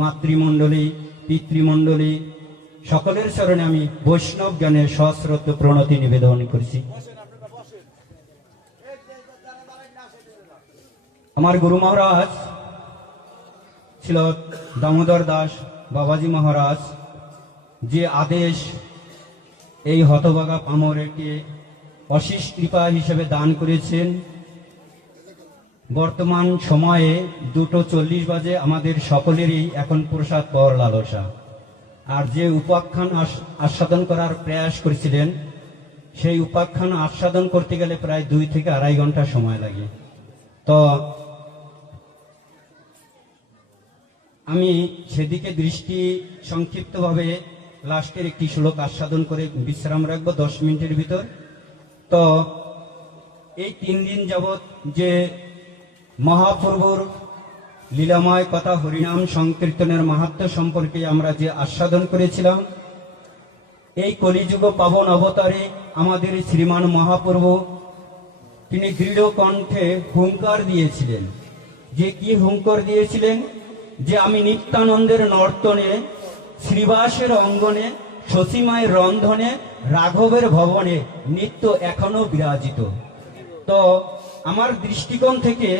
মাতৃমণ্ডলী, পিতৃমণ্ডলী সকলের চরণে আমি বৈষ্ণব জ্ঞানের সশ্রদ্ধ প্রণতি নিবেদন করছি। আমার গুরু মহারাজ ছিল দামোদর দাস বাবাজি মহারাজ, যে আদেশ এই হতভাগা পামরকে অশেষ কৃপা হিসেবে দান করেছেন। বর্তমান সময়ে 2:40 বাজে, আমাদের সকলেরই এখন প্রসাদ পাওয়ার লালসা। আর যে উপাখ্যান আস্বাদন করার প্রয়াস করেছিলেন, সেই উপাখ্যান আস্বাদন করতে গেলে প্রায় 2 থেকে 2.5 ঘন্টা সময় লাগে। তো আমি সেদিকে দৃষ্টি সংক্ষিপ্তভাবে লাস্টের একটি শ্লোক আস্বাদন করে বিশ্রাম রাখবো 10 মিনিটের ভিতর। তো এই 3 দিন যাবৎ যে মহাপ্রভুর লীলাময় কথা হরিনাম সংকীর্তনের মাহাত্ম্য সম্পর্কে আমরা যে আস্বাদন করেছিলাম, এই কলিযুগ পাবন অবতারে আমাদের শ্রীমান মহাপ্রভু তিনি দৃঢ় কণ্ঠে হুঙ্কার দিয়েছিলেন। যে কি হুঙ্কার দিয়েছিলেন? যে আমি নিত্যানন্দের নর্তনে, শ্রীবাসের অঙ্গনে, শশীমায়ের রন্ধনে, রাঘবের ভবনে নিত্য এখনো বিরাজিত। তো আমার দৃষ্টিকোণ থেকে